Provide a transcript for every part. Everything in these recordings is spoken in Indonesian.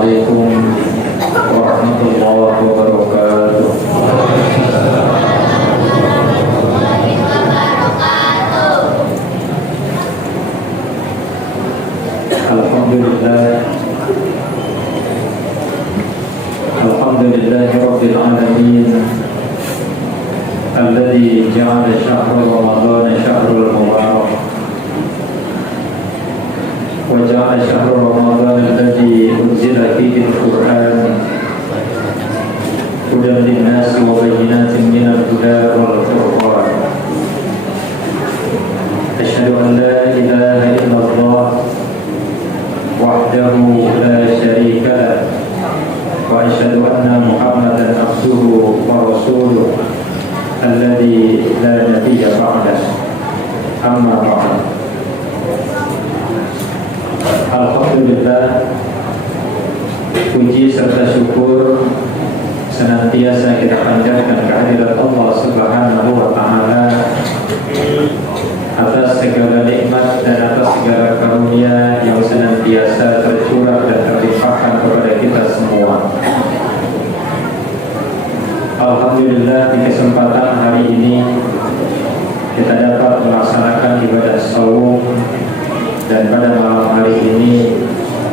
Assalamualaikum warahmatullahi wabarakatuh. Alhamdulillahi rabbil alamin alladzi ja'ala syahra ramadhana syahrul mubarak wa ja'ala syahra ramadhana alladzi unzila fihi al-Qur'an hudan lin-nasi wa bayyinatin minal huda wal furqan. Asyhadu an la ilaha illallah wahdahu la syarika lah wa asyhadu anna Muhammadan abduhu wa rasuluh alladzi la nabiyya ba'dahu. Amma ba'd. Alhamdulillah, puji serta syukur senantiasa kita panjatkan kehadirat Allah Subhanahu wa taala atas segala nikmat dan atas segala karunia yang senantiasa tercurah dan terlimpahkan kepada kita semua. Alhamdulillah, di kesempatan hari ini kita dapat melaksanakan ibadah saum, dan pada malam hari ini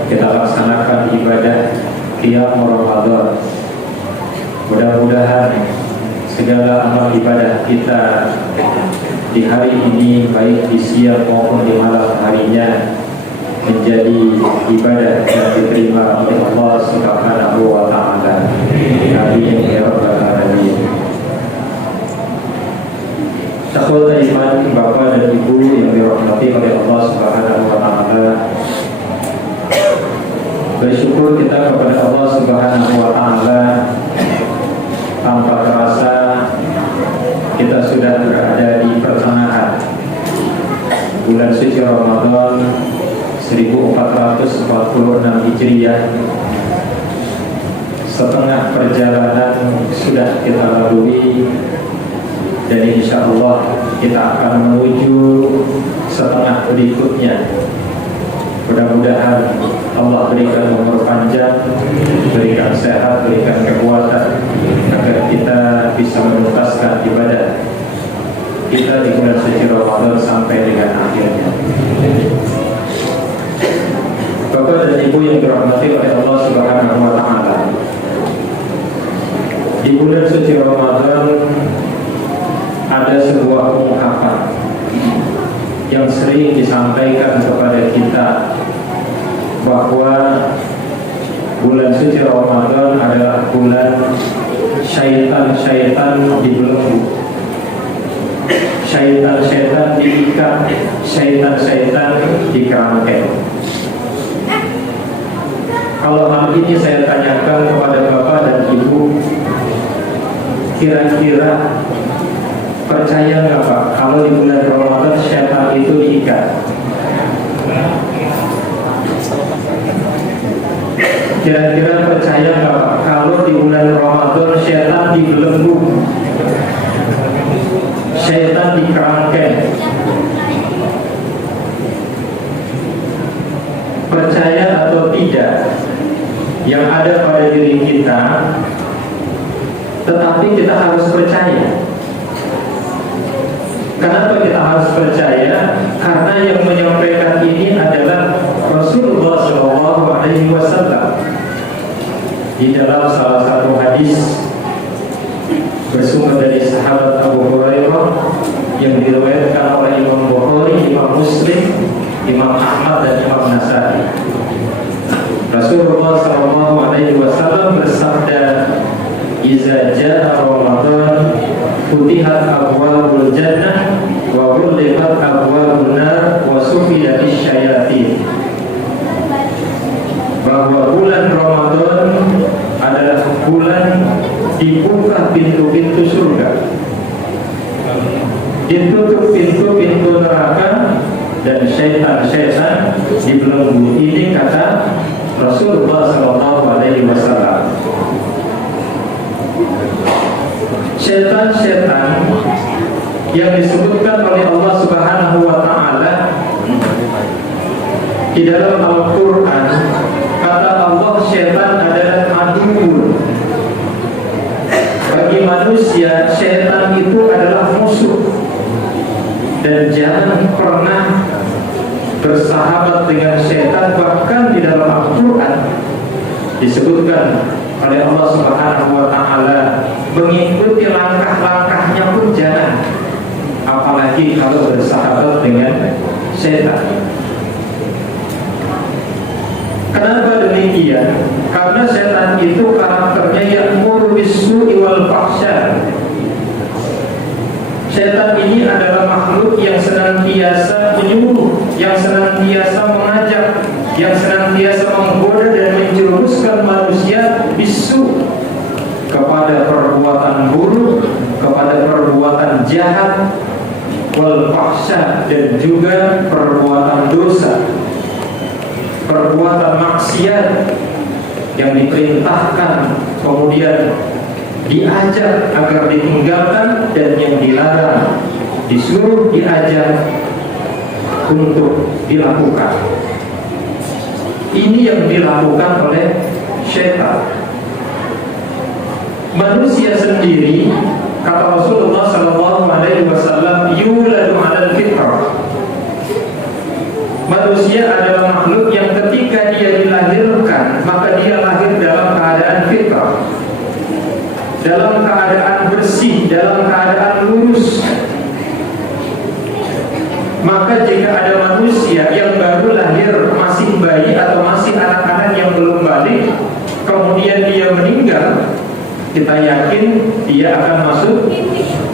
kita laksanakan ibadah qiyam Ramadan. Mudah-mudahan segala amal ibadah kita di hari ini, baik di siang maupun di malam harinya, menjadi ibadah yang diterima oleh Allah Subhanahu wa taala. Amin ya rabbal alamin. Sahabat iman, Bapak dan Ibu yang dirahmati oleh Allah Subhanahu wa taala, bersyukur kita kepada Allah Subhanahu wa taala. Tanpa terasa kita sudah berada di pertengahan bulan suci Ramadan 1446 Hijriah. Setengah perjalanan sudah kita lalui, dan insya Allah kita akan menuju setengah berikutnya. Mudah-mudahan Allah berikan umur panjang, berikan sehat, berikan kekuatan, agar kita bisa menuntaskan ibadah kita di bulan suci Ramadan sampai dengan akhirnya. Bapak dan Ibu yang dirahmati oleh Allah Subhanahu wa taala, di bulan suci Ramadan ada sebuah ungkapan yang sering disampaikan kepada kita, bahwa bulan suci Ramadan adalah bulan syaitan-syaitan dibelenggu, syaitan-syaitan diikat, syaitan-syaitan dikerangkeng. Kalau hal ini saya tanyakan kepada Bapak dan Ibu, kira-kira percaya nggak Pak kalau di bulan Ramadan syaitan itu diikat? Kira-kira percaya nggak Pak kalau di bulan Ramadan syaitan dibelenggu, syaitan dikerangkeng? Percaya atau tidak, yang ada pada diri kita, tetapi kita harus percaya. Kenapa kita harus percaya? Karena yang menyampaikan ini adalah Rasulullah SAW. Di dalam salah satu hadis bersumber dari sahabat Abu Hurairah yang diriwayatkan oleh Imam Bukhari, Imam Muslim, Imam Ahmad dan Imam Nasai, Rasulullah SAW bersabda, "Iza jaa Ramadan futihat abwabul jannah wa ghulqat abwabun nar wa sufiyatis syayatin." Bahwa bulan Ramadan adalah bulan dibuka pintu-pintu surga, ditutup pintu-pintu neraka, dan syaitan-syaitan dibelenggu. Ini kata Rasulullah SAW. Syaitan-syaitan yang disebutkan oleh Allah Subhanahu wa taala di dalam Al-Qur'an, kata Allah, syaitan manusia, setan itu adalah musuh. Dan jangan pernah bersahabat dengan setan. Bahkan di dalam Al-Quran disebutkan oleh Allah Subhanahu wa Ta'ala, mengikuti langkah-langkahnya pun jangan, apalagi kalau bersahabat dengan setan. Kenapa demikian? Karena setan itu karakternya ya'muru bis-su'i wal fahsya. Setan ini adalah makhluk yang senantiasa menyuruh, yang senantiasa mengajak, yang senantiasa menggoda dan menjerumuskan manusia bisu, kepada perbuatan buruk, kepada perbuatan jahat, wal fahsya, dan juga perbuatan dosa, perbuatan maksiat yang diperintahkan kemudian diajak agar ditinggalkan, dan yang dilarang disuruh diajak untuk dilakukan. Ini yang dilakukan oleh syaitan. Manusia sendiri, kata Rasulullah SAW, yuladu 'alal fitrah. Manusia adalah makhluk yang ketika dia dilahirkan, maka dia lahir dalam keadaan fitrah, dalam keadaan bersih, dalam keadaan lurus. Maka jika ada manusia yang baru lahir, masih bayi atau masih anak-anak yang belum balik, kemudian dia meninggal, kita yakin dia akan masuk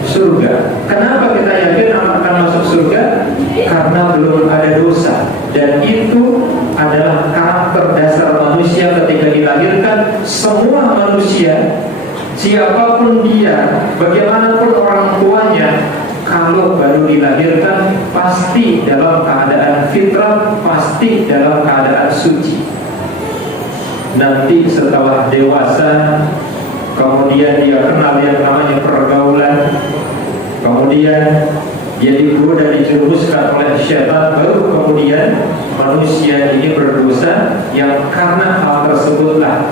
surga. Kenapa kita yakin akan masuk surga? Karena belum ada dosa. Dan itu adalah karakter dasar manusia ketika dilahirkan. Semua manusia, siapapun dia, bagaimanapun orang tuanya, kalau baru dilahirkan pasti dalam keadaan fitrah, pasti dalam keadaan suci. Nanti setelah dewasa, kemudian dia kenal yang namanya pergaulan, kemudian dia digoda, dijerumuskan oleh syaitan, baru kemudian manusia ini berdosa. Yang karena hal tersebutlah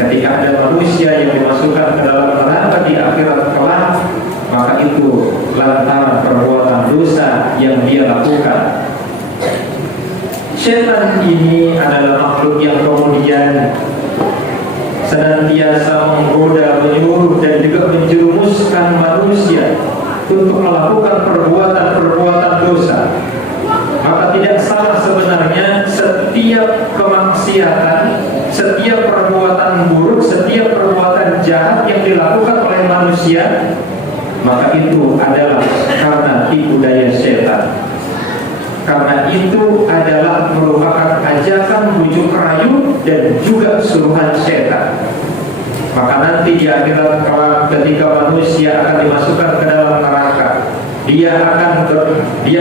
ketika ada manusia yang dimasukkan ke dalam neraka di akhirat kelak, maka itu lantaran perbuatan dosa yang dia lakukan. Syaitan ini adalah makhluk yang kemudian senantiasa menggoda, menyuruh, dan juga menjerumuskan manusia untuk melakukan perbuatan-perbuatan dosa. Maka tidak salah sebenarnya setiap kemaksiatan, setiap perbuatan buruk, setiap perbuatan jahat yang dilakukan oleh manusia, maka itu adalah karena tipu daya setan. Karena itu adalah merupakan ajakan, bujuk rayu, dan juga suruhan setan. Maka nanti di akhirat kelak ketika manusia akan dimasukkan ke dalam neraka, dia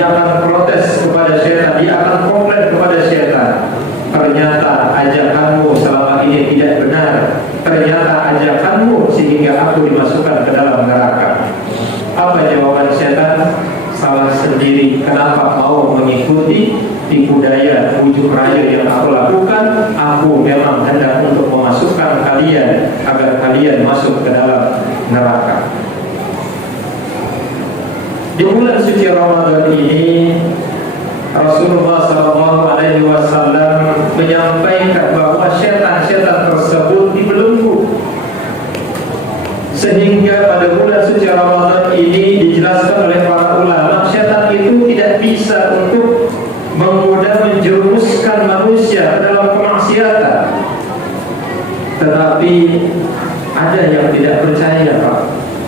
akan protes kepada setan, dia akan komplain kepada setan. Ternyata ajakanmu selama ini tidak benar. Ternyata ajakanmu sehingga aku dimasukkan ke dalam neraka. Apa jawaban setan? Salah sendiri. Kenapa mau mengikuti tipu daya, bujuk rayu yang aku lakukan? Aku memang hendak untuk memasukkan kalian agar kalian masuk ke dalam neraka. Di bulan suci Ramadan ini, Rasulullah SAW menyampaikan bahwa setan-setan tersebut dibelenggu, sehingga pada bulan suci Ramadan ini dijelaskan oleh para ulama, setan itu tidak bisa untuk menggoda, menjerumuskan manusia ke dalam kemaksiatan. Tetapi ada yang tidak percaya, Pak,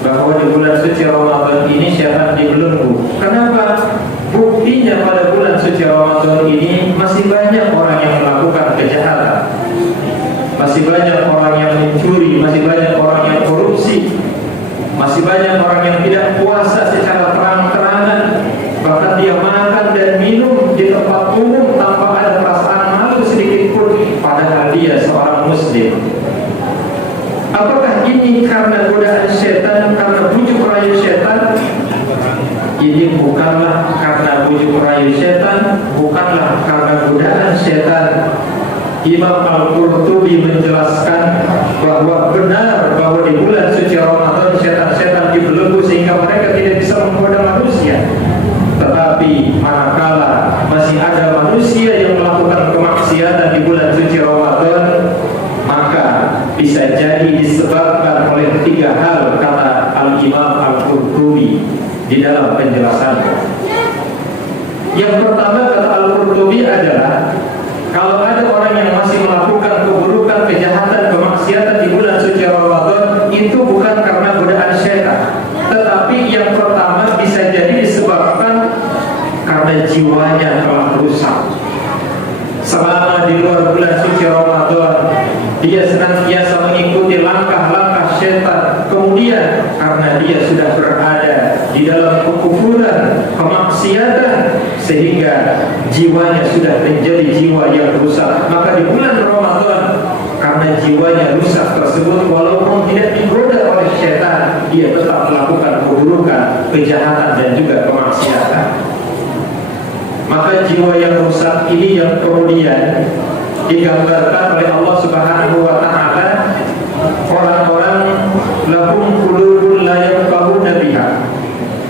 bahwa di bulan suci Ramadan ini setan dibelenggu. Kenapa? Buktinya pada bulan suci Ramadan ini masih banyak orang yang melakukan kejahatan, masih banyak orang yang mencuri, masih banyak orang yang korupsi, masih banyak orang yang tidak puasa secara terang-terangan. Bahkan dia makan dan minum di tempat umum tanpa ada perasaan malu sedikit pun, padahal dia seorang muslim. Apakah ini karena godaan setan, karena bujuk rayu setan? Ini bukanlah karena bujuk rayu setan, bukanlah karena godaan setan. Imam Al-Qurtubi menjelaskan bahwa benar bahwa di bulan suci Ramadan setan Tetapi manakala masih ada manusia yang melakukan kemaksiatan di bulan suci Ramadan, maka bisa jadi disebabkan oleh 3 hal, kata Al-Imam Al-Qurtubi di dalam penjelasannya. Yang pertama, kata Al-Qurtubi, adalah kalau ada orang yang masih melakukan keburukan, kejahatan, kemaksiatan di bulan suci Ramadan, itu bukan karena godaan syaitan, tetapi yang pertama bisa jadi disebabkan karena jiwanya telah rusak. Selama di luar bulan suci Ramadan, dia senantiasa mengikuti langkah-langkah syaitan. Kemudian karena dia sudah berada di dalam kekufuran, kemaksiatan, sehingga jiwanya sudah menjadi jiwa yang rusak, maka di bulan Ramadan, karena jiwanya rusak tersebut, walaupun tidak digoda oleh syaitan, dia tetap melakukan keburukan, kejahatan, dan juga kemaksiatan. Maka jiwa yang rusak ini yang kemudian digambarkan oleh Allah Subhanahu wa Ta'ala, orang-orang lahum qulubun la yafqahuna biha.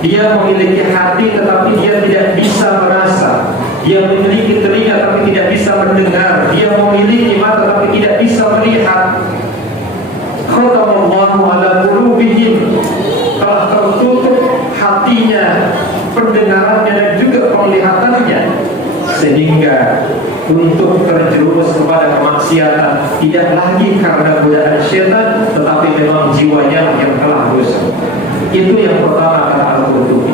Dia memiliki hati tetapi dia tidak bisa merasa. Dia memiliki telinga tapi tidak bisa mendengar. Dia memiliki mata tapi tidak bisa melihat. Khatamallahu ala qulubihim. Telah tertutup hatinya, pendengarannya, dan juga penglihatannya, sehingga untuk terjerumus kepada kemaksiatan tidak lagi karena godaan syaitan, tetapi memang jiwanya yang telah rusak. Itu yang pertama, kata Al-Qurtubi.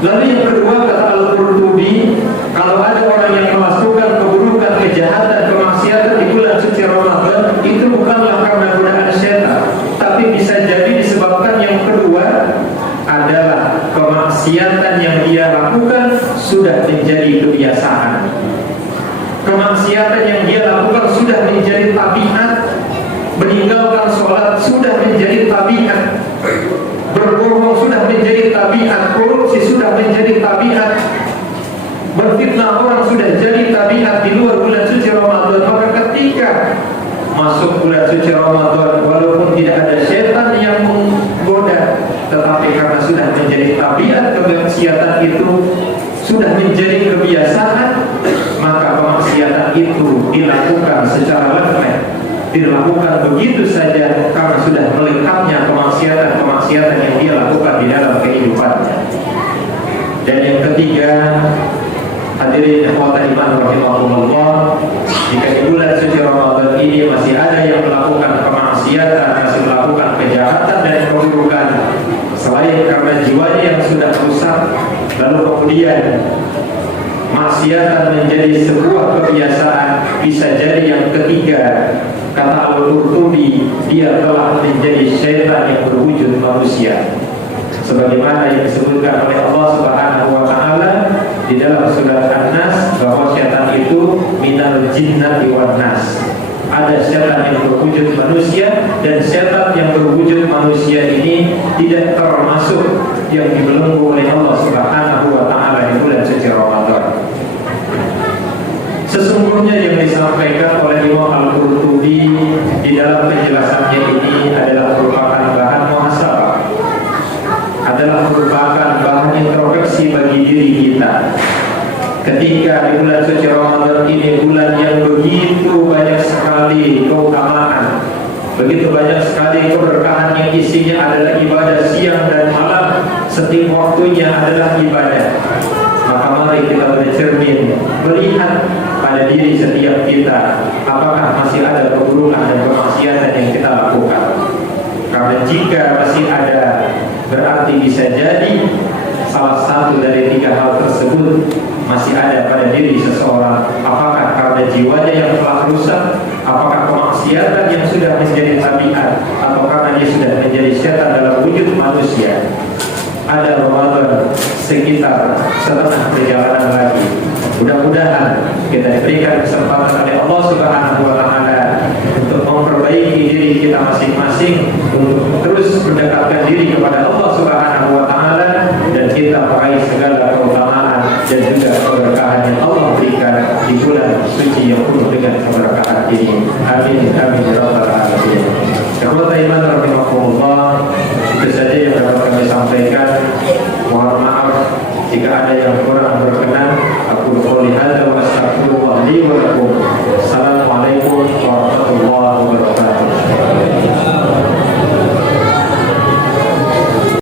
Lalu yang kedua, kata Al-Qurtubi, kalau ada orang yang melakukan keburukan, kejahatan, kemaksiatan di bulan suci Ramadan, itu bukanlah karena godaan syaitan, tapi bisa jadi disebabkan yang kedua adalah kemaksiatan yang dia lakukan sudah menjadi kebiasaan. Kemaksiatan yang dia lakukan sudah menjadi tabiat. Meninggalkan sholat sudah menjadi tabiat. Berbohong sudah menjadi tabiat. Korupsi sudah menjadi tabiat. Berfitnah orang sudah jadi tabiat di luar bulan suci Ramadan. Maka ketika masuk bulan suci Ramadan, walaupun tidak ada syaitan yang menggoda, tetapi karena sudah menjadi tabiat, kemaksiatan itu sudah menjadi kebiasaan, maka kemaksiatan itu dilakukan secara lengkap, dilakukan begitu saja karena sudah melengkapnya kemaksiatan yang dia lakukan di dalam kehidupannya. Dan yang ketiga, hadirin ikhwatan iman rahimahumullah, jika di bulan suci Ramadan ini masih ada yang melakukan kemaksiatan, masih melakukan kejahatan dan keburukan, selain karena jiwanya yang sudah rusak, lalu kemudian maksiatan menjadi sebuah kebiasaan, bisa jadi yang ketiga, kata Al-Qurtubi, dia telah menjadi syaitan yang berwujud manusia, sebagaimana yang disebutkan oleh Allah Subhanahu wa Ta'ala di dalam surat An-Nas, bahwa syaitan itu minal jinnati wan nas. Ada syaitan yang berwujud manusia, dan syaitan yang berwujud manusia ini tidak termasuk yang dibelenggu oleh Allah Subhanahu wa Ta'ala di bulan suci Ramadan. Sesungguhnya yang disampaikan oleh Imam Al-Qurtubi di dalam penjelasannya ini adalah merupakan bahan muhasabah, adalah merupakan bahan introspeksi bagi diri kita. Ketika di bulan suci Ramadan ini, bulan yang begitu banyak sekali keutamaan, begitu banyak sekali keberkahan yang isinya adalah ibadah siang dan malam, setiap waktunya adalah ibadah. Maka mari kita bercermin, melihat pada diri setiap kita, apakah masih ada keburukan dan kemaksiatan yang kita lakukan. Karena jika masih ada, berarti bisa jadi salah satu dari 3 hal tersebut masih ada pada diri seseorang. Apakah karena jiwanya yang telah rusak, apakah kemaksiatan yang sudah menjadi tabiat, atau karena dia sudah menjadi syaitan dalam wujud manusia. Ada Ramadan sekitar setengah perjalanan lagi. Mudah-mudahan kita diberikan kesempatan oleh Allah Subhanahu wa Ta'ala untuk memperbaiki diri kita masing-masing, untuk terus mendekatkan diri kepada Allah Subhanahu wa Ta'ala, dan kita meraih segala keutamaan dan juga keberkahan yang Allah berikan di bulan suci yang penuh dengan keberkahan ini. Amin amin ya rabbal alamin. Ikhwatal iman